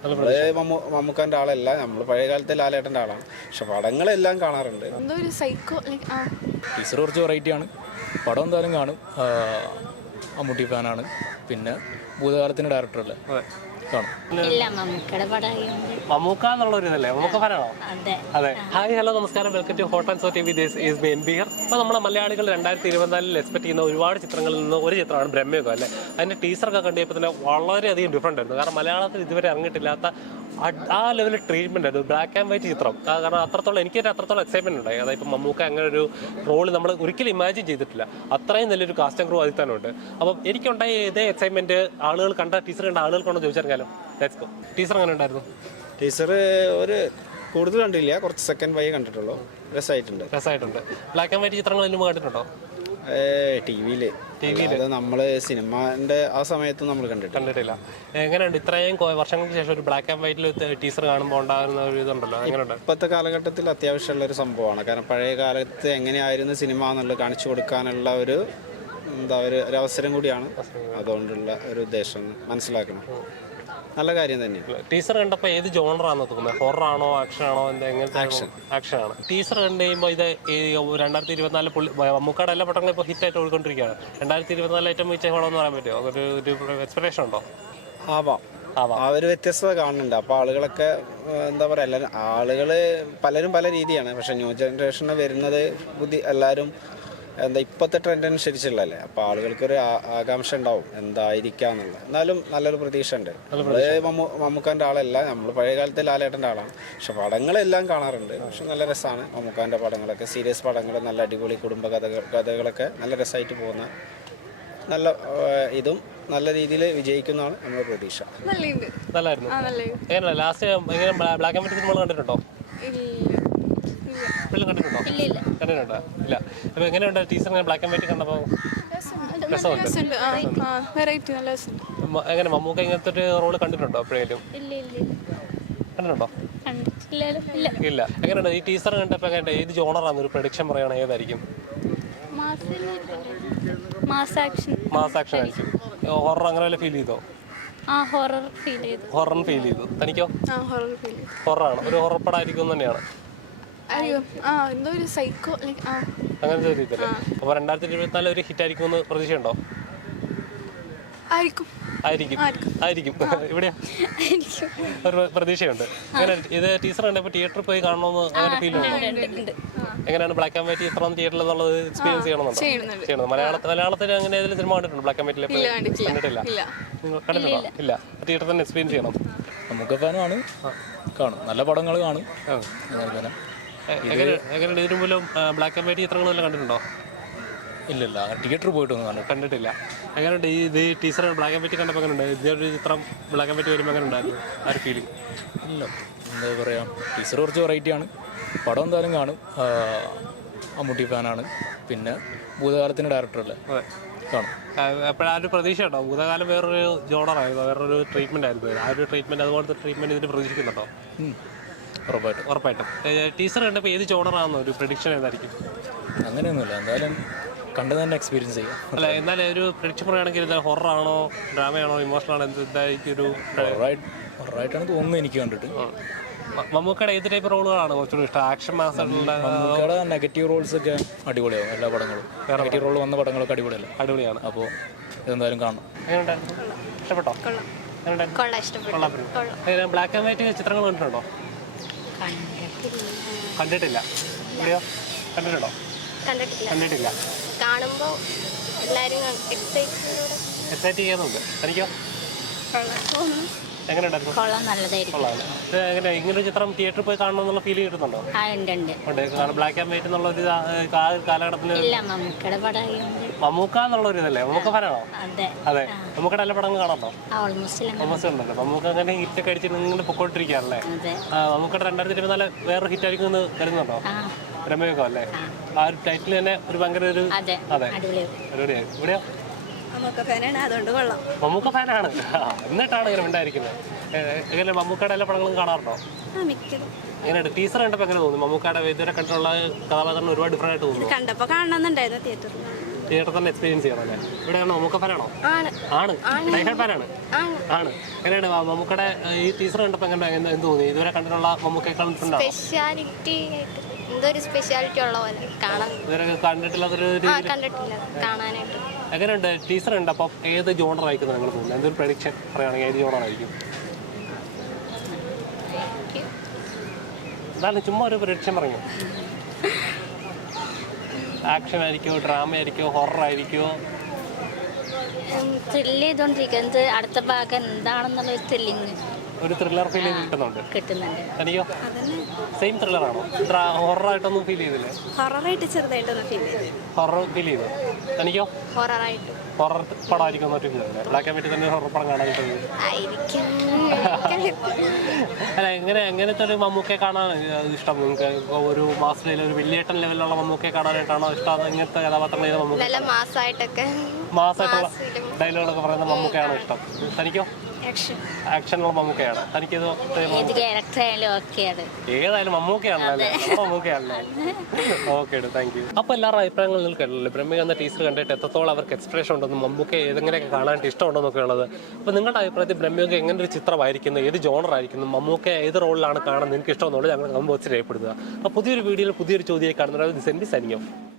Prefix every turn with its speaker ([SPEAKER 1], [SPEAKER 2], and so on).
[SPEAKER 1] മമ്മൂക്കാൻ്റെ ആളല്ല, നമ്മൾ പഴയ കാലത്തെ ലാലേട്ടൻ്റെ ആളാണ്. പക്ഷെ പടങ്ങളെല്ലാം കാണാറുണ്ട്.
[SPEAKER 2] ടീച്ചർ കുറച്ച് വെറൈറ്റിയാണ്. പടം എന്തായാലും കാണും. മമ്മൂട്ടി ഫാനാണ്. പിന്നെ ഭൂതകാലത്തിൻ്റെ ഡയറക്ടറല്ലേ, കാണും.
[SPEAKER 3] മമ്മൂക്ക എന്നുള്ളൊരു ഇതല്ലേ, മമ്മൂക്ക ഫാനാണോ? അതെ. ഹായ്, ഹലോ, നമസ്കാരം. Welcome to hot and so TV. This is me NBR. അപ്പോൾ നമ്മുടെ മലയാളികൾ 2024 എക്സ്പെക്ട് ചെയ്യുന്ന ഒരുപാട് ചിത്രങ്ങളിൽ നിന്ന് ഒരു ചിത്രമാണ് ബ്രഹ്മയുഗം അല്ലേ. അതിൻ്റെ ടീച്ചറൊക്കെ കണ്ടപ്പോൾ തന്നെ വളരെയധികം ഡിഫറൻ്റ് ആയിരുന്നു. കാരണം മലയാളത്തിൽ ഇതുവരെ ഇറങ്ങിയിട്ടില്ലാത്ത ആ ലെവലിൽ ട്രീറ്റ്മെൻറ്റ് ആയിരുന്നു. ബ്ലാക്ക് ആൻഡ് വൈറ്റ് ചിത്രം. കാരണം അത്രത്തോളം അത്രത്തോളം എക്സൈറ്റ്മെൻറ്റ് ഉണ്ടായി. അതായത് ഇപ്പം മമ്മൂക്ക അങ്ങനെ ഒരു റോൾ നമ്മൾ ഒരിക്കലും ഇമാജിൻ ചെയ്തിട്ടില്ല. അത്രയും നല്ലൊരു കാസ്റ്റ് ആൻഡ് ക്രൂ അതിൽ തന്നെ ഉണ്ട്. അപ്പം എനിക്കുണ്ടായ ഇതേ എക്സൈറ്റ്മെൻറ്റ് ആളുകൾ ടീച്ചർ കണ്ട ആളുകൾക്കൊണ്ടോ ചോദിച്ചറിയാലോ. Let's go. ടീച്ചർ അങ്ങനെ ഉണ്ടായിരുന്നു?
[SPEAKER 1] ടീച്ചർ ഒരു കൂടുതൽ കണ്ടില്ല, കുറച്ച് സെക്കൻഡ് വൈ കണ്ടിട്ടുള്ളൂ. രസമായിട്ടുണ്ട്.
[SPEAKER 3] ബ്ലാക്ക് ആൻഡ് വൈറ്റ് ചിത്രങ്ങൾ ഇതിന് കണ്ടിട്ടുണ്ടോ?
[SPEAKER 1] ടി വിയിൽ നമ്മൾ സിനിമന്റെ ആ സമയത്ത് നമ്മൾ കണ്ടിട്ടില്ല.
[SPEAKER 3] എങ്ങനെയുണ്ട് ഇത്രയും വർഷങ്ങൾക്ക് ശേഷം ഒരു ബ്ലാക്ക് ആൻഡ് വൈറ്റിൽ ടീച്ചർ കാണുമ്പോൾ ഉണ്ടാകുന്ന ഒരു ഇതുണ്ടല്ലോ, എങ്ങനെയുണ്ട്?
[SPEAKER 1] ഇപ്പോഴത്തെ കാലഘട്ടത്തിൽ അത്യാവശ്യമുള്ള ഒരു സംഭവമാണ്. കാരണം പഴയ കാലത്ത് എങ്ങനെയായിരുന്നു സിനിമ എന്നുള്ളത് കാണിച്ചു കൊടുക്കാനുള്ള ഒരു അവസരം കൂടിയാണ്. അതുകൊണ്ടുള്ള ഒരു ഉദ്ദേശം മനസ്സിലാക്കണം. നല്ല കാര്യം തന്നെയാണ്.
[SPEAKER 3] ടീച്ചർ കണ്ടപ്പോൾ ഏത് ജോണറാണെന്ന് തോന്നുന്നത്? ഹൊറർ ആണോ, ആക്ഷൻ ആണോ? എങ്ങനത്തെ ആക്ഷൻ ആണ്. ടീച്ചർ കണ്ടു കഴിയുമ്പോൾ ഇത് 2024 മമ്മൂക്കാട് എല്ലാ പടങ്ങളും ഇപ്പോൾ ഹിറ്റായിട്ട് ഓടിക്കൊണ്ടിരിക്കുകയാണ്. 2024 ഏറ്റവും മികച്ച പടമെന്ന് പറയാൻ പറ്റുമോ? ഒരു എക്സ്പെക്ടേഷൻ ഉണ്ടോ?
[SPEAKER 1] ആവാം. ആ ഒരു വ്യത്യസ്തത കാണുന്നുണ്ട്. അപ്പോൾ ആളുകളൊക്കെ എന്താ പറയുക, പലരും പല രീതിയാണ്. പക്ഷെ ന്യൂ ജനറേഷന് വരുന്നത് എല്ലാവരും ഇപ്പോഴത്തെ ട്രെൻഡ് അനുസരിച്ചുള്ളതല്ലേ. അപ്പോൾ ആളുകൾക്കൊരു ആകാംക്ഷ ഉണ്ടാവും എന്തായിരിക്കാന്നുള്ളത്. എന്നാലും നല്ലൊരു പ്രതീക്ഷ ഉണ്ട്. മമ്മൂക്കാൻ്റെ ആളല്ല, നമ്മൾ പഴയ കാലത്തെ ലാലേട്ടൻ്റെ ആളാണ്. പക്ഷെ പടങ്ങളെല്ലാം കാണാറുണ്ട്. പക്ഷെ നല്ല രസമാണ് മമ്മൂക്കാൻ്റെ പടങ്ങളൊക്കെ. സീരിയസ് പടങ്ങൾ, നല്ല അടിപൊളി കുടുംബ കഥകളൊക്കെ നല്ല രസമായിട്ട് പോകുന്ന നല്ല ഇതും നല്ല രീതിയിൽ വിജയിക്കുന്നതാണ് നമ്മുടെ പ്രതീക്ഷ.
[SPEAKER 3] നല്ലായിരുന്നു. ലാസ്റ്റ് ബ്ലാക്ക് ആൻഡ് വൈറ്റ് സിനിമകൾ കണ്ടിട്ടുണ്ടോ? കണ്ടിട്ടുണ്ടോ? ഇല്ല. അപ്പോൾ എങ്ങനെയുണ്ട് ടീച്ചർ ബ്ലാക്ക് ആൻഡ് വൈറ്റ് കണ്ടപ്പോൾ? എങ്ങനെ മമ്മൂക്ക ഇങ്ങനത്തെ ഒരു റോള് കണ്ടിട്ടുണ്ടോ എപ്പോഴേലും? കണ്ടിട്ടുണ്ടോ? ഇല്ല. എങ്ങനെയുണ്ട് ഈ ടീച്ചർ കണ്ടപ്പോൾ? എങ്ങനെ ഏത് ജോണറാണ് ഒരു പ്രഡിക്ഷൻ പറയുകയാണെങ്കിൽ ഏതായിരിക്കും? മാസ് ആക്ഷൻ ആയിരിക്കും. ഹൊറർ അങ്ങനെ വല്ല ഫീൽ ചെയ്തോ? ഹൊറർ ഫീൽ ചെയ്തു. തനിക്കോ? ഹൊററാണ്. ഒരു ഹൊറർ പടമായിരിക്കും തന്നെയാണ്. അങ്ങനത്തെ ഒരു രീതിയല്ലേ. അപ്പൊ 2024 ഒരു ഹിറ്റ് ആയിരിക്കും എന്ന് പ്രതീക്ഷയുണ്ടോ? ആയിരിക്കും. ഇവിടെ ഒരു പ്രതീക്ഷയുണ്ട്. ഇത് ടീച്ചർ കണ്ടപ്പോൾ തിയേറ്ററിൽ പോയി കാണണമെന്ന് അങ്ങനെ ഫീൽ ഉണ്ട്? എങ്ങനെയാണ് ബ്ലാക്ക് ആൻഡ് വൈറ്റ് ചിത്രം തിയേറ്ററിൽ എന്നുള്ളത് എക്സ്പീരിയൻസ് ചെയ്യണമെന്നുണ്ടോ? മലയാളത്തിൽ അങ്ങനെ ഏതെങ്കിലും സിനിമ കണ്ടിട്ടുണ്ടോ ബ്ലാക്ക് ആൻഡ് വൈറ്റിൽ? കണ്ടിട്ടില്ല. ഇല്ല. തിയേറ്ററിൽ തന്നെ എക്സ്പീരിയൻസ് ചെയ്യണം.
[SPEAKER 2] നമുക്ക് ഫാനാണ്, കാണും. നല്ല പടങ്ങൾ കാണും.
[SPEAKER 3] എങ്ങനെയുണ്ട് ഇതിനു പോലും ബ്ലാക്ക് ആൻഡ് വൈറ്റ് ചിത്രങ്ങളെല്ലാം കണ്ടിട്ടുണ്ടോ?
[SPEAKER 2] ഇല്ല, തിയേറ്ററിൽ പോയിട്ടൊന്നും
[SPEAKER 3] കണ്ടിട്ടില്ല. എങ്ങനെയുണ്ട് ഇത് ടീച്ചർ ബ്ലാക്ക് ആൻഡ് വൈറ്റ് കണ്ടപ്പോൾ എങ്ങനെയുണ്ട്? ഇതൊരു ചിത്രം ബ്ലാക്ക് ആൻഡ് വൈറ്റ് വരുമ്പോൾ എങ്ങനെ ഉണ്ടായിരുന്നു ആ ഒരു ഫീലിംഗ്?
[SPEAKER 2] ഇല്ല, എന്താ പറയുക, ടീച്ചർ കുറച്ച് വെറൈറ്റിയാണ്. പടം എന്തായാലും കാണും. മമ്മൂട്ടി ഫാനാണ്. പിന്നെ ഭൂതകാലത്തിൻ്റെ ഡയറക്ടറല്ലേ, കാണും.
[SPEAKER 3] എപ്പോഴാ ഒരു പ്രതീക്ഷ ഉണ്ടോ? ഭൂതകാലം വേറൊരു ജോണറായിരുന്നു, വേറൊരു ട്രീറ്റ്മെൻറ്റ് ആയിരുന്നു. ആ ഒരു ട്രീറ്റ്മെൻറ്റ്, അതുപോലത്തെ ട്രീറ്റ്മെൻറ്റ് ഇതിന് പ്രതീക്ഷിക്കുന്നുണ്ടോ? ഉറപ്പായിട്ടും. ടീച്ചർ കണ്ടപ്പോൾ ഏത് ജോണറാണെന്നോ ഒരു പ്രഡിക്ഷൻ ഏതായിരിക്കും?
[SPEAKER 2] അങ്ങനെയൊന്നുമില്ല, എന്തായാലും കണ്ടു തന്നെ എക്സ്പീരിയൻസ് ചെയ്യാം.
[SPEAKER 3] അല്ല, എന്നാലും ഒരു പ്രഡിക്ഷൻ പറയുകയാണെങ്കിൽ ഹൊററാണോ, ഡ്രാമയാണോ, ഇമോഷണലാണോ, എന്തായിരിക്കും ഒരു?
[SPEAKER 2] ഹൊററായിട്ടാണ് തോന്നുന്നത് എനിക്ക് കണ്ടിട്ട്.
[SPEAKER 3] മമ്മൂക്കയുടെ ഏത് ടൈപ്പ് റോളുകളാണ് കുറച്ചുകൂടി ഇഷ്ടം? ആക്ഷൻ മാസമുള്ള?
[SPEAKER 2] മമ്മൂക്കയുടെ നെഗറ്റീവ് റോൾസ് ഒക്കെ അടിപൊളിയാവും. എല്ലാ പടങ്ങളും നെഗറ്റീവ് റോൾ വന്ന പടങ്ങളൊക്കെ അടിപൊളിയാണ്. അപ്പോൾ ഇതെന്തായാലും കാണണം.
[SPEAKER 3] ഇഷ്ടപ്പെട്ടോ? ബ്ലാക്ക് ആൻഡ് വൈറ്റ് ചിത്രങ്ങൾ കണ്ടിട്ടുണ്ടോ? കണ്ടിട്ടില്ല. ഇവിടെയോ? കണ്ടിട്ടുണ്ടോ? കണ്ടിട്ടില്ല.
[SPEAKER 4] കാണുമ്പോൾ എല്ലാവരും
[SPEAKER 3] എക്സൈറ്റ് ചെയ്യുന്നുണ്ട്. തനിക്കോ? എങ്ങനെ ഉണ്ടായിരുന്നു? എങ്ങനെ ഇങ്ങനൊരു ചിത്രം തിയേറ്ററിൽ പോയി കാണണമെന്നുള്ള ഫീലിംഗ് കിട്ടുന്നുണ്ടോ? ഉണ്ട്. ബ്ലാക്ക് ആൻഡ് വൈറ്റ് എന്നുള്ള ഒരു കാലഘട്ടത്തിൽ മമ്മൂക്ക എന്നുള്ള ഒരു ഇതല്ലേ, മമ്മൂക്ക ഫാനാണോ? അതെ. മമ്മൂക്കയുടെ എല്ലാ പടങ്ങളും കാണാറുണ്ടോ? ഓൾമോസ്റ്റ് ഉണ്ടല്ലോ. മമ്മൂക്ക അങ്ങനെ ഹിറ്റൊക്കെ അടിച്ചിട്ട് നിങ്ങൾ പൊക്കോണ്ടിരിക്കുകയാണല്ലേ. മമ്മൂക്കയുടെ 2024 വേറൊരു ഹിറ്റ് ആയിരിക്കും എന്ന് കരുതുന്നുണ്ടോ? ബ്രഹ്മയുഗം അല്ലേ? ആ ഒരു ടൈറ്റിൽ തന്നെ ഒരു ഭയങ്കര ഒരു അടിപൊളിയായി. ഇവിടെയോ? മമ്മൂക്ക ഫാനാണ്. എന്നിട്ടാണ് ഇങ്ങനെ ഉണ്ടായിരിക്കുന്നത്. എങ്ങനെ മമ്മൂക്കയുടെ എല്ലാ പടങ്ങളും കാണാറുണ്ടോ? എങ്ങനെയുണ്ട് ടീച്ചർ കണ്ടപ്പോൾ എങ്ങനെ തോന്നുന്നു? മമ്മൂക്കയുടെ ഇതുവരെ കണ്ടിട്ടുള്ള കഥാപാത്രം ഒരുപാട് ഡിഫറെന്റ് ആയിട്ട് തോന്നുന്നു.
[SPEAKER 4] കണ്ടപ്പോൾ കാണണമെന്നുണ്ടായിരുന്നു തിയേറ്ററിൽ.
[SPEAKER 3] തിയേറ്റർ തന്നെ എക്സ്പീരിയൻസ് ചെയ്യണം അല്ലേ? ഇവിടെയാണോ മമ്മൂക്ക ഫാനാണോ? ആണ് ഡൈഹാർഡ് ഫാനാണ്. ആണ്. എങ്ങനെയാണ് മമ്മൂക്കയുടെ ഈ ടീച്ചർ കണ്ടപ്പോൾ എങ്ങനെ എന്ത് തോന്നി? ഇതുവരെ കണ്ടിട്ടുള്ള മമ്മൂക്കയെ കണ്ടിട്ടുണ്ടോ?
[SPEAKER 4] സ്പെഷ്യാലിറ്റി എന്തൊരു സ്പെഷ്യാലിറ്റി ഉള്ള പോലെ കാണാൻ
[SPEAKER 3] ഇതുവരെ കണ്ടിട്ടില്ലാത്തൊരു
[SPEAKER 4] കണ്ടിട്ടില്ല കാണാനായിട്ട്.
[SPEAKER 3] എങ്ങനെയുണ്ട് ടീച്ചർ ഉണ്ട്? അപ്പം ഏത് ജോണർ ആയിരിക്കും നിങ്ങൾ തോന്നുന്നത്? എന്തൊരു പ്രഡിക്ഷൻ പറയുകയാണെങ്കിൽ ഏത് ജോണർ ആയിരിക്കും? എന്താണ് ചുമ്മാ ഒരു പ്രഡിക്ഷൻ പറഞ്ഞു? ആക്ഷൻ ആയിരിക്കുമോ, ഡ്രാമ ആയിരിക്കുമോ, ഹൊറർ ആയിരിക്കുമോ?
[SPEAKER 5] ത്രില്ല് ചെയ്തോണ്ടിരിക്കുന്നത് അടുത്ത ഭാഗം എന്താണെന്നുള്ള ത്രില്ലിങ്,
[SPEAKER 3] ഒരു ത്രില്ലർ ഫീൽ കിട്ടുന്നുണ്ട്. തനിക്കോ സെയിം ത്രില്ലറാണോ? ഹൊററായിട്ടൊന്നും ഫീൽ ചെയ്തില്ലേ?
[SPEAKER 4] ഹൊററായിട്ട് ചെറുതായിട്ടൊന്നും ഫീൽ ചെയ്തു.
[SPEAKER 3] ഹൊറർ ഫീൽ ചെയ്തു. തനിക്കോ
[SPEAKER 4] ഹൊററായിട്ട്
[SPEAKER 3] ഹൊറർ പടമായിരിക്കും എന്നൊരു ഫീൽ ചെയ്തില്ലേ? ബ്ലാക്ക് ആൻഡ് വൈറ്റ് തന്നെ ഹൊറർ പടം കാണാൻ കിട്ടുന്നത്
[SPEAKER 4] ആയിരിക്കും.
[SPEAKER 3] അല്ല, എങ്ങനത്തെ ഒരു മമ്മൂക്കയെ കാണാൻ ഇഷ്ടം നിങ്ങൾക്ക്? ഒരു മാസത്തിൽ ഒരു വലിയേട്ടൻ ലെവലിലുള്ള മമ്മൂക്കയെ കാണാനായിട്ടാണോ ഇഷ്ടം? ഇങ്ങനത്തെ കഥാപാത്രം ചെയ്ത മമ്മൂക്ക
[SPEAKER 4] നല്ല മാസമായിട്ടൊക്കെ
[SPEAKER 3] മാസമായിട്ടുള്ള ഡയലോഗൊക്കെ പറയുന്ന മമ്മൂക്കയാണോ ഇഷ്ടം? തനിക്കോ ആക്ഷനുള്ള മമ്മൂക്കയാണ്. തനിക്കിത് ഏതായാലും മമ്മൂക്കയാണല്ലോ. മമ്മൂക്കയാണല്ലോ. Okay, thank you. അപ്പോൾ എല്ലാവരുടെ അഭിപ്രായങ്ങൾ നിങ്ങൾ കേട്ടല്ലോ. ബ്രഹ്മ എന്ന ടീച്ചർ കണ്ടിട്ട് എത്രത്തോളം അവർക്ക് എക്സ്പ്രഷൻ ഉണ്ടെന്നും മമ്മൂക്കയെ ഏതെങ്ങനെയൊക്കെ കാണാനായിട്ട് ഇഷ്ടമുണ്ടെന്നൊക്കെ ഉള്ളത്. അപ്പോൾ നിങ്ങളുടെ അഭിപ്രായത്തിൽ ബ്രഹ്മയൊക്കെ എങ്ങനെ ഒരു ചിത്രമായിരിക്കുന്നു, ഏത് ജോണർ ആയിരിക്കുന്നു, മമ്മൂക്ക ഏത് റോളിലാണ് കാണാൻ നിങ്ങൾക്ക് ഇഷ്ടമെന്നുള്ളത് ഞങ്ങൾ കമന്റ് ബോക്സിൽ രേഖപ്പെടുത്തുക. അപ്പോൾ പുതിയൊരു വീഡിയോയിൽ പുതിയൊരു ചോദ്യമായി കാണുന്നത് സെൻഡി സൈനിങ് ഓഫ്.